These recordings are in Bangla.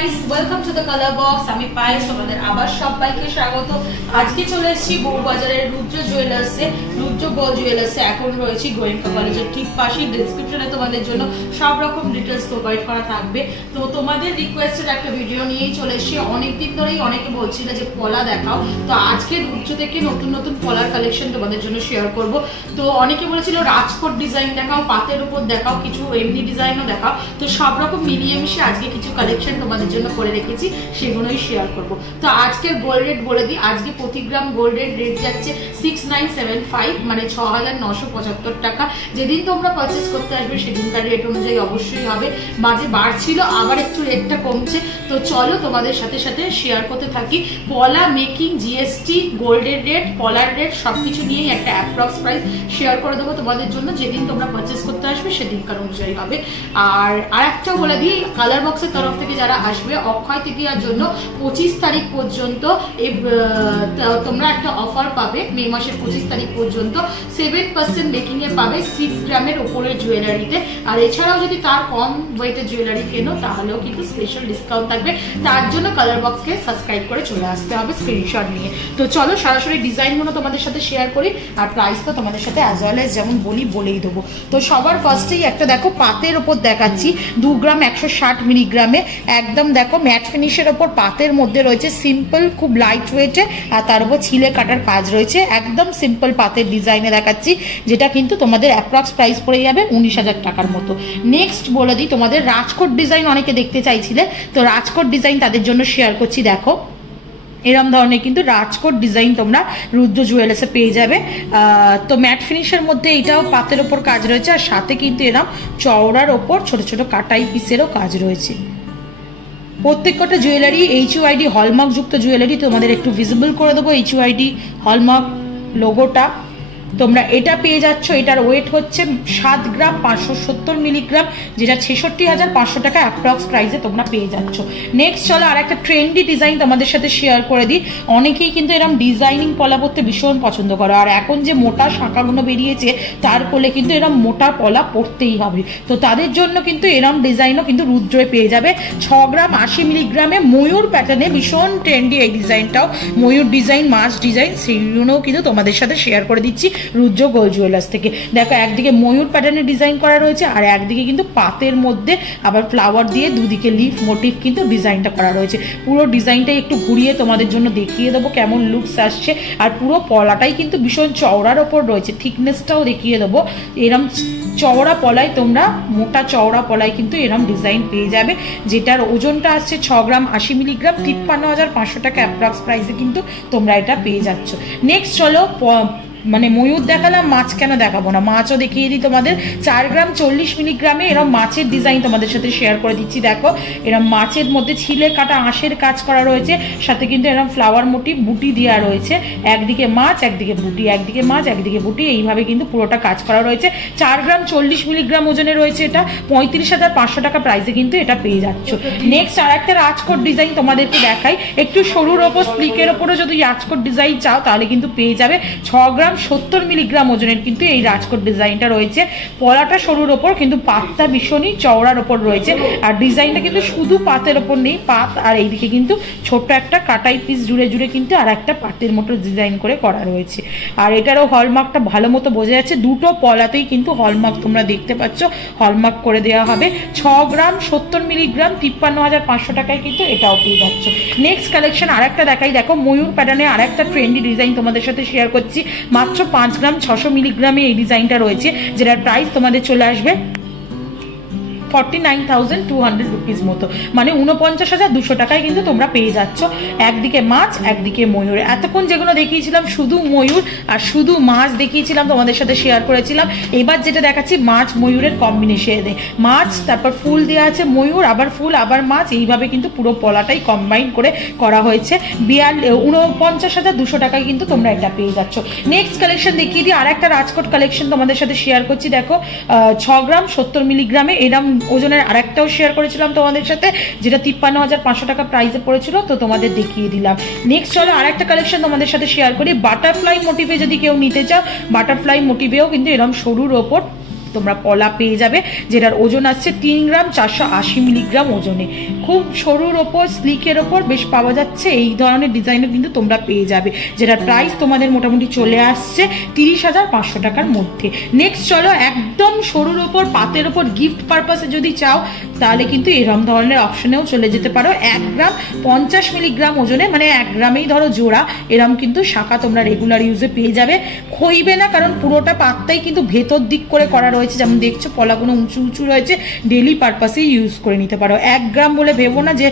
Guys, welcome to the colour box. আমি পায়েল, তোমাদের আবার সবাইকে স্বাগত। আজকে চলে এসেছি বউবাজারের রুদ্র জুয়েলার্সে, রুদ্র গোল্ড জুয়েলার্সে। এখন রয়েছি গোয়েঙ্কা কলেজের ঠিক পাশেই। ডেসক্রিপশনে তোমাদের জন্য সব রকম ডিটেলস প্রোভাইড করা থাকবে। তো তোমাদের রিকোয়েস্টেড একটা ভিডিও নিয়েই চলে এসেছি। অনেকদিন ধরেই অনেকে বলছিল যে পলা দেখাও, তো আজকে রুদ্র থেকে নতুন নতুন পলার কালেকশন তোমাদের জন্য শেয়ার করব। তো অনেকে বলেছিল রাজকোট ডিজাইন দেখাও, পাতের উপর দেখাও, কিছু এমনি ডিজাইনও দেখাও। তো সব রকম মিলিয়ে মিশে আজকে কিছু কালেকশন তোমাদের জন্য করে রেখেছি, সেগুলোই শেয়ার করব। তো আজকের গোল্ড রেট বলে দিই। আজকে প্রতি গ্রাম গোল্ড রেট যাচ্ছে 6975, মানে 6975 টাকা। যেদিন তোমরা পারচেস করতে আসবে সেদিনকার রেট অনুযায়ী অবশ্যই হবে। মাঝে বাড়ছিল, আবার একটু রেটটা কমছে। তো চলো তোমাদের সাথে সাথে শেয়ার করতে থাকি। পলা মেকিং, জিএসটি, গোল্ডের রেট, পলার রেট সবকিছু নিয়েই একটা অ্যাপ্রক্স প্রাইস শেয়ার করে দেবো তোমাদের জন্য। যেদিন তোমরা পারচেস করতে আসবে সেদিনকার অনুযায়ী হবে। আর একটাও বলে দিই, কালার বক্সের তরফ থেকে যারা আসবে অক্ষয় তৃতীয়ার জন্য 25 তারিখ পর্যন্ত তোমরা একটা অফার পাবে। মে মাসের 25 তারিখ পর্যন্ত 7% মেকিং এ পাবে 6 গ্রামের উপরের জুয়েলারিতে। আর এছাড়াও যদি তার কম ওয়েটের জুয়েলারি কেনো তাহলেও কিন্তু স্পেশাল ডিসকাউন্ট থাকবে। তার জন্য কালার বক্সকে সাবস্ক্রাইব করে চলে আসতে হবে স্ক্রিনশট নিয়ে। তো চলো সরাসরি ডিজাইনগুলো তোমাদের সাথে শেয়ার করি, আর প্রাইসটা তোমাদের সাথে অ্যাজ ওয়েল এজ যেমন বলেই দেবো। তো সবার ফার্স্টেই একটা দেখো পাতের ওপর দেখাচ্ছি, 2 গ্রাম 160 মিলিগ্রামে, একদম দেখো ম্যাট ফিনিশের ওপর পাতের মধ্যে রয়েছে সিম্পল, খুব লাইট ওয়েটে, আর তার উপর ছিলে কাটার কাজ রয়েছে। একদম সিম্পল পাতের ডিজাইনে দেখাচ্ছি, যেটা কিন্তু তোমাদের অ্যাপ্রক্স প্রাইস পড়ে যাবে 19,000 টাকার মতো। নেক্সট বলে দিই, তোমাদের রাজকোট ডিজাইন অনেকে দেখতে চাইছিলে, তো রাজকোট ডিজাইন তাদের জন্য শেয়ার করছি। দেখো এরম ধরনের কিন্তু রাজকোট ডিজাইন তোমরা রুদ্র জুয়েলার্সে পেয়ে যাবে। তো ম্যাট ফিনিশের মধ্যে এটাও পাতের ওপর কাজ রয়েছে, আর সাথে কিন্তু এরম চওড়ার ওপর ছোট ছোট কাটাই পিসেরও কাজ রয়েছে। প্রত্যেকটা জুয়েলারি HUID হলমার্ক যুক্ত জুয়েলারি। তোমাদের একটু ভিজিবল করে দেবো HUID হলমার্ক লোগোটা। তোমরা এটা পেয়ে যাচ্ছ, এটার ওয়েট হচ্ছে 7 গ্রাম 570 মিলিগ্রাম, যেটা 66,500 টাকা অ্যাপ্রক্স প্রাইসে তোমরা পেয়ে যাচ্ছ। নেক্সট চলো আর একটা ট্রেন্ডি ডিজাইন তোমাদের সাথে শেয়ার করে দিই। অনেকেই কিন্তু এরকম ডিজাইনিং পলা পরতে ভীষণ পছন্দ করো, আর এখন যে মোটা শাঁখাগুলো বেরিয়েছে তার ফলে কিন্তু এরকম মোটা পলা পরতেই হবে। তো তাদের জন্য কিন্তু এরকম ডিজাইনও কিন্তু রুদ্রয়ে পেয়ে যাবে। 6 গ্রাম 80 মিলিগ্রামে ময়ূর প্যাটার্নে, ভীষণ ট্রেন্ডি এই ডিজাইনটাও, ময়ূর ডিজাইন, মাছ ডিজাইন, সেইগুলোও কিন্তু তোমাদের সাথে শেয়ার করে দিচ্ছি রুদ্র গোল্ড জুয়েলার্স থেকে। দেখো একদিকে ময়ূর প্যাটার্নের ডিজাইন করা রয়েছে, আর একদিকে কিন্তু পাতের মধ্যে আবার ফ্লাওয়ার দিয়ে দুদিকে লিফ মোটিভ কিন্তু ডিজাইনটা করা রয়েছে। পুরো ডিজাইনটাই একটু ঘুরিয়ে তোমাদের জন্য দেখিয়ে দেবো কেমন লুকস আসছে। আর পুরো পলাটাই কিন্তু ভীষণ চওড়ার ওপর রয়েছে, থিকনেসটাও দেখিয়ে দেবো। এরম চওড়া পলায় তোমরা, মোটা চওড়া পলায় কিন্তু এরম ডিজাইন পেয়ে যাবে, যেটার ওজনটা আসছে 6 গ্রাম 80 মিলিগ্রাম, 53,500 টাকা অ্যাপ্রক্স প্রাইসে কিন্তু তোমরা এটা পেয়ে যাচ্ছ। নেক্সট চলো, মানে ময়ূর দেখালাম, মাছ কেন দেখাবো না, মাছও দেখিয়ে দিই তোমাদের। 4 গ্রাম 40 মিলিগ্রামে এরম মাছের ডিজাইন তোমাদের সাথে শেয়ার করে দিচ্ছি। দেখো এরম মাছের মধ্যে ছিলে কাটা আঁশের কাজ করা রয়েছে, সাথে কিন্তু এরম ফ্লাওয়ার মোটিভ বুটি দেওয়া রয়েছে। একদিকে মাছ, একদিকে বুটি, একদিকে মাছ, একদিকে বুটি, এইভাবে কিন্তু পুরোটা কাজ করা রয়েছে। 4 গ্রাম 40 মিলিগ্রাম ওজনে রয়েছে এটা, 35,500 টাকা প্রাইসে কিন্তু এটা পেয়ে যাচ্ছ। নেক্সট আর একটা রাজকোট ডিজাইন তোমাদেরকে দেখাই। একটু সরুর ওপর স্লিকের ওপরও যদি রাজকোট ডিজাইন চাও তাহলে কিন্তু পেয়ে যাবে। 6 গ্রাম 70 মিলিগ্রাম ওজনের কিন্তু এই রাজকোট ডিজাইনটা রয়েছে। পলাটা সরুর ওপর, কিন্তু পাতটা ভীষণই চওড়ার ওপর রয়েছে। আর ডিজাইনটা কিন্তু শুধু পাতের ওপর নেই, পাত আর এইদিকে কিন্তু ছোট্ট একটা কাটাই পিস জুড়ে জুড়ে কিন্তু আর একটা পাতের মতো ডিজাইন করে করা রয়েছে। আর এটারও হলমার্কটা ভালো মতো বোঝা যাচ্ছে, দুটো পলাতেই কিন্তু হলমার্ক তোমরা দেখতে পাচ্ছ, হলমার্ক করে দেওয়া হবে। 6 গ্রাম 70 মিলিগ্রাম, 53,500 টাকায় কিন্তু এটাও পেয়ে যাচ্ছ। নেক্সট কালেকশন আর একটা দেখাই। দেখো ময়ূর প্যাটার্নে আর একটা ট্রেন্ডি ডিজাইন তোমাদের সাথে শেয়ার করছি। মাত্র 5 গ্রাম 600 মিলিগ্রামে এই ডিজাইনটা রয়েছে, যেটার প্রাইস তোমাদের চলে আসবে 49,200 রুপিস মতো, মানে 49,200 টাকায় কিন্তু তোমরা পেয়ে যাচ্ছ। একদিকে মাছ, একদিকে ময়ূর। এতক্ষণ যেগুলো দেখিয়েছিলাম শুধু ময়ূর আর শুধু মাছ দেখিয়েছিলাম, তোমাদের সাথে শেয়ার করেছিলাম। এবার যেটা দেখাচ্ছি মাছ ময়ূরের কম্বিনেশনে, মাছ তারপর ফুল দেওয়া আছে, ময়ূর আবার ফুল আবার মাছ, এইভাবে কিন্তু পুরো পলাটাই কম্বাইন করে করা হয়েছে। 49,200 টাকায় কিন্তু তোমরা এটা পেয়ে যাচ্ছ। নেক্সট কালেকশন দেখিয়ে দিই, আর একটা রাজকোট কালেকশন তোমাদের সাথে শেয়ার করছি। দেখো 6 গ্রাম 70 মিলিগ্রামে এরম ওজনের আরেকটাও শেয়ার করেছিলাম তোমাদের সাথে, যেটা 53,500 টাকা প্রাইসে পড়েছিল, তো তোমাদের দেখিয়ে দিলাম। নেক্সট চলো আরেকটা কালেকশন তোমাদের সাথে শেয়ার করি। বাটারফ্লাই মোটিভে যদি কেউ নিতে চাও, বাটারফ্লাই মোটিভেও কিন্তু এরকম সরুর ওপর তোমরা পলা পেয়ে যাবে, যেটার ওজন আসছে 3 গ্রাম 480 মিলিগ্রাম ওজনে। খুব সরুর ওপর স্লিকের ওপর বেশ পাওয়া যাচ্ছে, এই ধরনের ডিজাইনও কিন্তু তোমরা পেয়ে যাবে, যেটার প্রাইস তোমাদের মোটামুটি চলে আসছে 30,500 টাকার মধ্যে। নেক্সট চলো, একদম সরুর ওপর পাতের ওপর গিফট পারপাসে যদি চাও তাহলে কিন্তু এরম ধরনের অপশনেও চলে যেতে পারো। 1 গ্রাম 50 মিলিগ্রাম ওজনে, মানে 1 গ্রামেই ধরো জোড়া, এরম কিন্তু শাখা তোমরা রেগুলার ইউজে পেয়ে যাবে, ক্ষইবে না, কারণ পুরোটা পাতটাই কিন্তু ভেতর দিক করে করা রয়েছে, যেমন দেখছো পলাগুলো উঁচু উঁচু রয়েছে, ডেলি পারপাসে ইউজ করে নিতে পারো। 1 গ্রাম বলে ভেবো না যে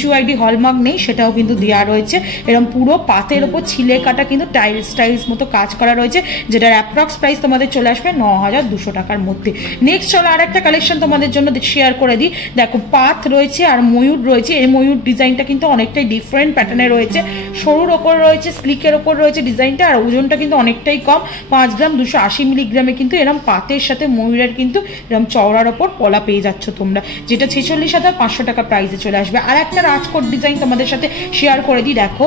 HUID হলমার্ক নেই, সেটাও কিন্তু দেওয়া রয়েছে। এরকম পুরো পাতের ওপর ছিলে কাটা কিন্তু টাইলস মতো কাজ করা রয়েছে, যেটার অ্যাপ্রক্স প্রাইস তোমাদের চলে আসবে 9,200 টাকার মধ্যে। নেক্সট চলো আর একটা কালেকশন তোমাদের জন্য শেয়ার করে দিই। দেখো পাত রয়েছে আর ময়ূর রয়েছে, এই ময়ূর ডিজাইনটা কিন্তু অনেকটাই ডিফারেন্ট প্যাটার্নে রয়েছে, সরুর ওপর রয়েছে, স্লিকের ওপর রয়েছে ডিজাইনটা, আর ওজনটা কিন্তু অনেকটাই কম, 5 গ্রাম 280 মিলিগ্রামে কিন্তু এরকম পাতের সাথে ময়ূরের কিন্তু এরকম চওড়ার ওপর পলা পেয়ে যাচ্ছ তোমরা, যেটা 46,500 টাকা প্রাইসে চলে আসবে। আর একটা রাজকোট ডিজাইন তোমাদের সাথে শেয়ার করে দিই। দেখো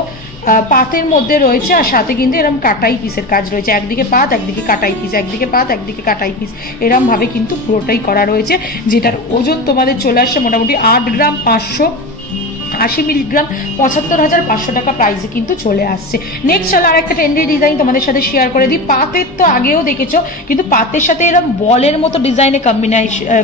পাতের মধ্যে রয়েছে আর সাথে কিন্তু এরকম কাটাই পিসের কাজ রয়েছে, একদিকে পাত একদিকে কাটাই পিস, একদিকে পাত একদিকে কাটাই পিস, এরম ভাবে কিন্তু পুরোটাই করা রয়েছে, যেটার ওজন তোমাদের চলে আসছে মোটামুটি 8 গ্রাম 580 মিলিগ্রাম, 75,500 টাকা প্রাইসে কিন্তু চলে আসছে। নেক্সট চলো আর একটা ট্রেন্ডি ডিজাইন তোমাদের সাথে শেয়ার করে দিই। পাতের তো আগেও দেখেছো, কিন্তু পাতের সাথে এরকম বলের মতো ডিজাইনে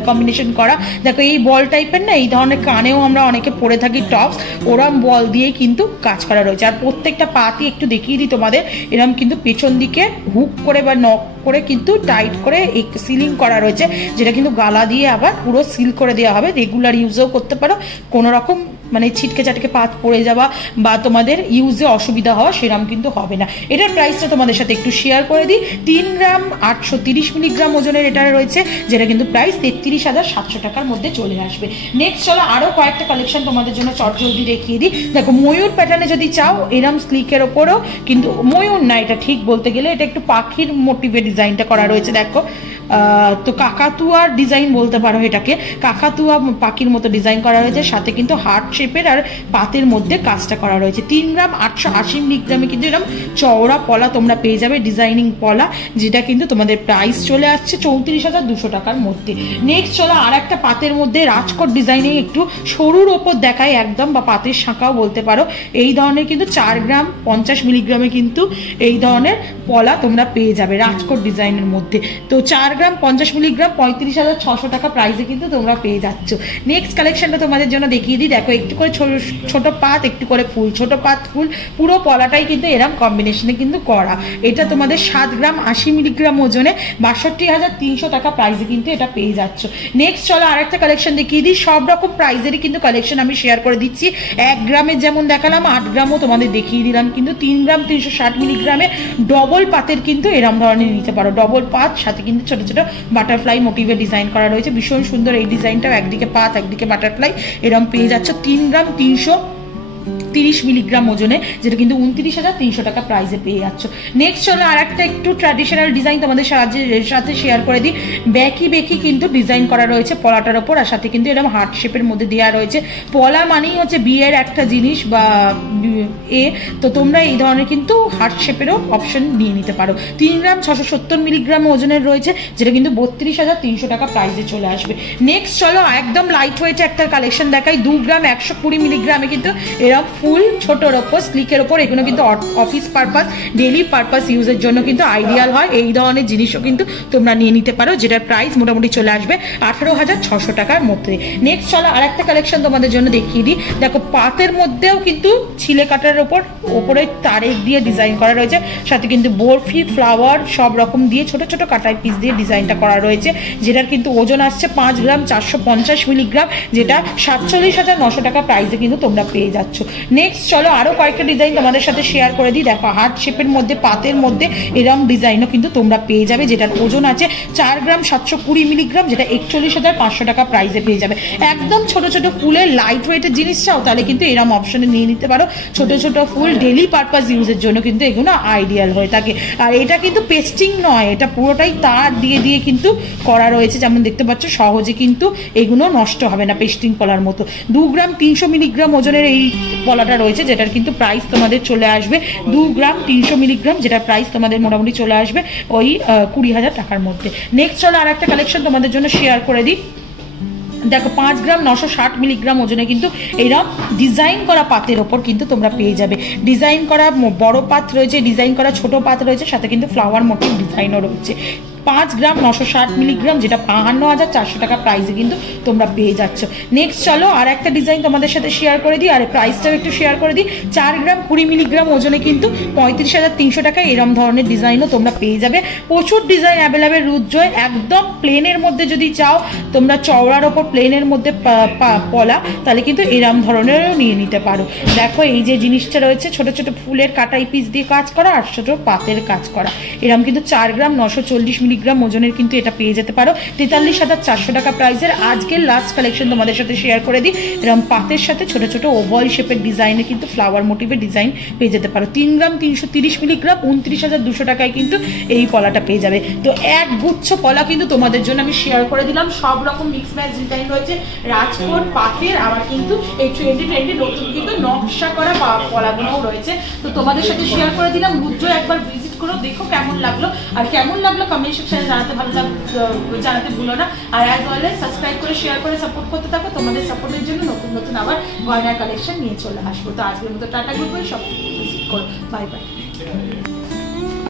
কম্বিনেশন করা। দেখো এই বল টাইপের না, এই ধরনের কানেও আমরা অনেকে পরে থাকি টপস, ওরম বল দিয়ে কিন্তু কাজ করা রয়েছে। আর প্রত্যেকটা পাতই একটু দেখিয়ে দিই তোমাদের, এরকম কিন্তু পেছন দিকে হুক করে বা নক করে কিন্তু টাইট করে সিলিং করা রয়েছে, যেটা কিন্তু গালা দিয়ে আবার পুরো সিল করে দেওয়া হবে, রেগুলার ইউজও করতে পারো, কোনো রকম মানে ছিটকে চাটকে পাত পড়ে যাওয়া বা তোমাদের ইউজে অসুবিধা হওয়া সেরকম কিন্তু হবে না। এটার প্রাইসটা তোমাদের সাথে একটু শেয়ার করে দিই। 3 গ্রাম 830 মিলিগ্রাম ওজনের এটা রয়েছে, যেটা কিন্তু প্রাইস 33,700 টাকার মধ্যে চলে আসবে। নেক্সট চলো আরো কয়েকটা কালেকশন তোমাদের জন্য চটজলদি দেখিয়ে দিই। দেখো ময়ূর প্যাটার্নে যদি চাও, এরম স্লিকের ওপরও কিন্তু ময়ূর না, এটা ঠিক বলতে গেলে এটা একটু পাখির মোটিভে ডিজাইনটা করা রয়েছে। দেখো তো কাকাতুয়ার ডিজাইন বলতে পারো এটাকে, কাকাতুয়া পাখির মতো ডিজাইন করা রয়েছে, সাথে কিন্তু হার্ট শেপের আর পাতের মধ্যে কাজটা করা রয়েছে। 3 গ্রাম 880 মিলিগ্রামে কিন্তু এরকম চওড়া পলা তোমরা পেয়ে যাবে, ডিজাইনিং পলা, যেটা কিন্তু তোমাদের প্রাইস চলে আসছে 34,200 টাকার মধ্যে। নেক্সট চলো আর একটা পাতের মধ্যে রাজকোট ডিজাইনে একটু সরুর ওপর দেখায় একদম, বা পাতের শাঁখাও বলতে পারো, এই ধরনের কিন্তু 4 গ্রাম 50 মিলিগ্রামে কিন্তু এই ধরনের পলা তোমরা পেয়ে যাবে রাজকোট ডিজাইনের মধ্যে। তো 4 গ্রাম 50 মিলিগ্রাম 35,600 টাকা প্রাইসে কিন্তু তোমরা পেয়ে যাচ্ছ। নেক্সট কালেকশনটা তোমাদের জন্য দেখিয়ে দিই। দেখো একটু করে ছোট পাত, একটু করে ফুল, ছোট পাত ফুল, পুরো পলাটাই কিন্তু এরম কম্বিনেশনে কিন্তু করা। এটা তোমাদের 7 গ্রাম 80 মিলিগ্রাম ওজনে 62,300 টাকা প্রাইসে কিন্তু এটা পেয়ে যাচ্ছ। নেক্সট চলো আর একটা কালেকশন দেখিয়ে দিই। সব রকম প্রাইসেরই কিন্তু কালেকশন আমি শেয়ার করে দিচ্ছি। 1 গ্রামের যেমন দেখালাম, 8 গ্রামও তোমাদের দেখিয়ে দিলাম, কিন্তু 3 গ্রাম 360 মিলিগ্রামে ডবল পাতের কিন্তু এরম ধরনের নিতে পারো, ডবল পাত, সাথে কিন্তু ছোট ছোট বাটারফ্লাই মোটিভে ডিজাইন করা রয়েছে, ভীষণ সুন্দর এই ডিজাইনটাও, একদিকে পাত একদিকে বাটারফ্লাই, এরম পেয়ে যাচ্ছ 3 গ্রাম 330 মিলিগ্রাম ওজনে, যেটা কিন্তু 29,300 টাকা প্রাইসে পেয়ে যাচ্ছ। নেক্সট চলো আর একটা একটু ট্র্যাডিশনাল ডিজাইন তোমাদের সাথে শেয়ার করে দিই। বেকি কিন্তু ডিজাইন করা রয়েছে পলাটার ওপর, আর সাথে কিন্তু এরকম হার্ট শেপের মধ্যে দেওয়া রয়েছে। পলা মানেই হচ্ছে বিয়ের একটা জিনিস বা তো তোমরা এই ধরনের কিন্তু হার্ট শেপেরও অপশন নিয়ে নিতে পারো। 3 গ্রাম 670 মিলিগ্রাম ওজনের রয়েছে, যেটা কিন্তু 32,300 টাকা প্রাইসে চলে আসবে। নেক্সট চলো একদম লাইট ওয়েট একটা কালেকশন দেখাই। 2 গ্রাম 120 মিলিগ্রামে কিন্তু এরকম ফুল ছোটোর ওপর স্লিকের ওপর, এগুলো কিন্তু অফিস পারপাস ডেলি পারপাস ইউজের জন্য কিন্তু আইডিয়াল হয়। এই ধরনের জিনিসও কিন্তু তোমরা নিয়ে নিতে পারো, যেটার প্রাইস মোটামুটি চলে আসবে 18,600 টাকার মধ্যে। নেক্সট চলো আর একটা কালেকশন তোমাদের জন্য দেখিয়ে দিই। দেখো পাতের মধ্যেও কিন্তু ছিলে কাটার ওপরে তারের দিয়ে ডিজাইন করা রয়েছে, সাথে কিন্তু বরফি ফ্লাওয়ার সব রকম দিয়ে ছোট ছোট কাটাই পিস দিয়ে ডিজাইনটা করা রয়েছে, যেটার কিন্তু ওজন আসছে 5 গ্রাম 450 মিলিগ্রাম, যেটা 47,900 টাকা প্রাইসে কিন্তু তোমরা পেয়ে যাচ্ছ। নেক্সট চলো আরো কয়েকটা ডিজাইন তোমাদের সাথে শেয়ার করে দিই। দেখো হার্ট শেপের মধ্যে পাতের মধ্যে এরকম ডিজাইনও কিন্তু তোমরা পেয়ে যাবে, যেটার ওজন আছে 4 গ্রাম 720 মিলিগ্রাম, যেটা 41,500 টাকা প্রাইসে পেয়ে যাবে। একদম ছোট ছোট ফুলের লাইট ওয়েটের জিনিস চাও তাহলে কিন্তু এরকম অপশনে নিয়ে নিতে পারো। ছোট ছোট ফুল ডেলি পারপাস ইউজের জন্য কিন্তু এগুলো আইডিয়াল হয়ে থাকে। আর এটা কিন্তু পেস্টিং নয়, এটা পুরোটাই তার দিয়ে দিয়ে কিন্তু করা রয়েছে, যেমন দেখতে পাচ্ছ সহজে কিন্তু এগুলো নষ্ট হবে না পেস্টিং পলার মতো। 2 গ্রাম 300 মিলিগ্রাম ওজনের এই পলা পলাটা রয়েছে, যেটার কিন্তু প্রাইস তোমাদের চলে আসবে 2 গ্রাম 300 মিলিগ্রাম, যেটার প্রাইস তোমাদের মোটামুটি চলে আসবে ওই 20,000 টাকার মধ্যে। নেক্সট চলো আর একটা কালেকশন তোমাদের জন্য শেয়ার করে দিই। দেখো 5 গ্রাম 960 মিলিগ্রাম ওজনে কিন্তু এইরকম ডিজাইন করা পাতের ওপর কিন্তু তোমরা পেয়ে যাবে। ডিজাইন করা বড় পাত রয়েছে, ডিজাইন করা ছোট পাত রয়েছে, সাথে কিন্তু ফ্লাওয়ার মোটিভ ডিজাইনও রয়েছে। 5 গ্রাম 960 মিলিগ্রাম, যেটা 52,400 টাকা প্রাইসে কিন্তু তোমরা পেয়ে যাচ্ছ। নেক্সট চলো আর একটা ডিজাইন তোমাদের সাথে শেয়ার করে দিই, আর প্রাইসটাও একটু শেয়ার করে দিই। 4 গ্রাম 20 মিলিগ্রাম ওজনে কিন্তু 35,300 টাকায় এরম ধরনের ডিজাইনও তোমরা পেয়ে যাবে। প্রচুর ডিজাইন অ্যাভেলেবেল রুদ্রয়। একদম প্লেনের মধ্যে যদি চাও তোমরা, চওড়ার ওপর প্লেনের মধ্যে পলা, তাহলে কিন্তু এরম ধরনেরও নিয়ে নিতে পারো। দেখো এই যে জিনিসটা রয়েছে, ছোট ছোট ফুলের কাটাই পিস দিয়ে কাজ করা আর ছোট পাতের কাজ করা, এরম কিন্তু 4 গ্রাম 940 মিলিগ্রাম ওজনের কিন্তু এটা পেয়ে যেতে পারো 43,400 টাকা প্রাইসের। আজকের লাস্ট কালেকশন তোমাদের সাথে শেয়ার করে দিই। এরকম পাতের সাথে ছোট ছোট ওভাল শেপের ডিজাইনে কিন্তু ফ্লাওয়ার মোটিভের ডিজাইন পেয়ে যেতে পারো। 3 গ্রাম 330 মিলিগ্রাম 29,200 টাকায় কিন্তু এই পলাটা পেয়ে যাবে। তো এক গুচ্ছ পলা কিন্তু তোমাদের জন্য আমি শেয়ার করে দিলাম। সব রকম মিক্স ম্যাচ ডিজাইন রয়েছে, রাজকোট পাতের, আবার কিন্তু এই 2020 নতুন কিন্তু নকশা করা পলাগুলোও রয়েছে। তো তোমাদের সাথে শেয়ার করে দিলাম। রুদ্র একবার ভিজিট করো, দেখো কেমন লাগলো, আর কেমন লাগলো কমেন্ট সেকশনে জানাতে ভুলো না। আর অ্যাজ অলওয়েজ সাবস্ক্রাইব করে শেয়ার করে সাপোর্ট করতে থাকো। তোমাদের সাপোর্টের জন্য নতুন নতুন আবার গয়নার কালেকশন নিয়ে চলে আসবো। তো আজকের মতো টাটা, গুড বাই, সব ভিজিট করো, বাই বাই।